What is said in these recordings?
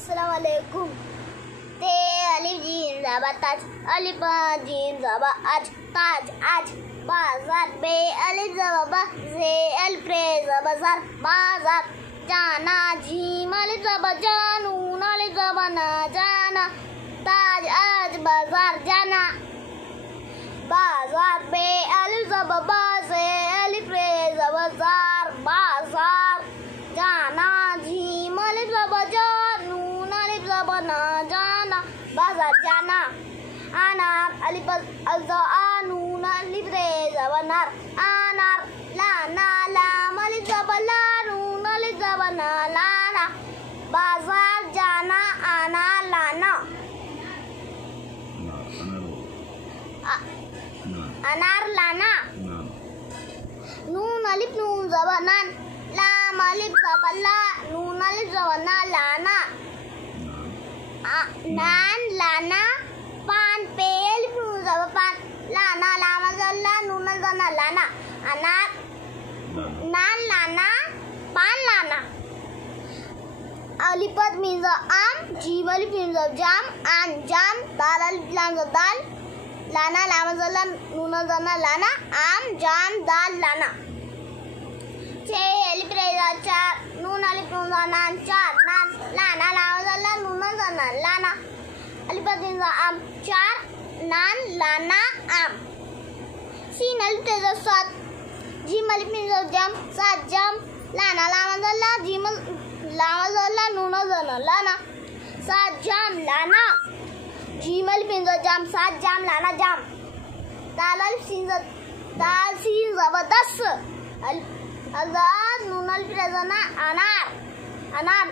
अस्सलाम वालेकुम। ते अलिफ जीम ज़बा ताज, अलिफ जीम ज़बा आज, ताज आज बाजार, बे अलिफ ज़बा बा, जे अलिफ रे ज़बा ज़ार, बाजार जाना, जीम अलिफ ज़बा जा, नून अलिफ ज़बा ना, जाना, ताज आज बाजार जाना, बाजार बे अलिफ ज़बा बा, जे अलिफ रे ज़बा ज़ार, बाजार जाना, जीम अलिफ ज़बा जा, नून अलिफ ज़बा ना, जाना, बाजार जाना, अनार अलिफ अज़ा नून अलिफ रे ज़बा नार, अनार लाना, लाम अलिफ ज़बा ला, नून अलिफ ज़बा ना, लाना, बाजार जाना, अनार लाना, अनार लाना, नून अलिफ नून ज़बा नान, लाम अलिफ ज़बा ला, नून अलिफ ज़बा ना, लाना, नान लाना, पान पे अलिफ नून ज़बा पान, लाना लाम ज़ल्ला, नून ज़ना लाना, अनार नान लाना, पान लाना, अलिफ मीम आम, जीम अलिफ मीम जाम, आन जाम, दाल अलिफ लाम दाल, लाना लाम ज़ल्ला, नून ज़ना लाना, आम जाम दाल लाना, छे अलिफ रे चार, नून अलिफ नून नान, चार नान, लाना लाम ज़ल्ला, नून ज़ना लाना, अलिफ मीम आम, चार नान लाना, आम, सीन अलिफ रे सात, जीम अलिफ मीम जाम, सात जाम, लाना लाम ज़ल्ला, जीम लाम ज़ल्ला, नून ज़ना लाना, सात जाम लाना, जीम अलिफ मीम जाम, सात जाम लाना, जाम, दाल अलिफ सीन ज़बा दस, अज़ाद नून अलिफ रे ज़ना अनार, अनार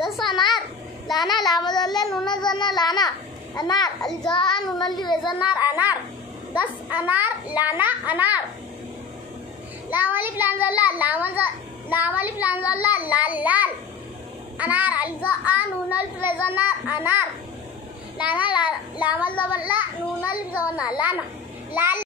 दस अनार, लाना लाम ज़ल्ला, नून ज़ना लाना, अनार अलिफ नून अलिफ रे ज़ना अनार, दस अनार लाना, अनार, लाम अलिफ लाम ज़ल्ला, लाम अलिफ लाम ज़ल्ला, लाल लाल, अनार अलिफ नून अलिफ रे ज़ना अनार, लाना लाम ज़ल्ला, नून अलिफ ज़ना लाना, लाल।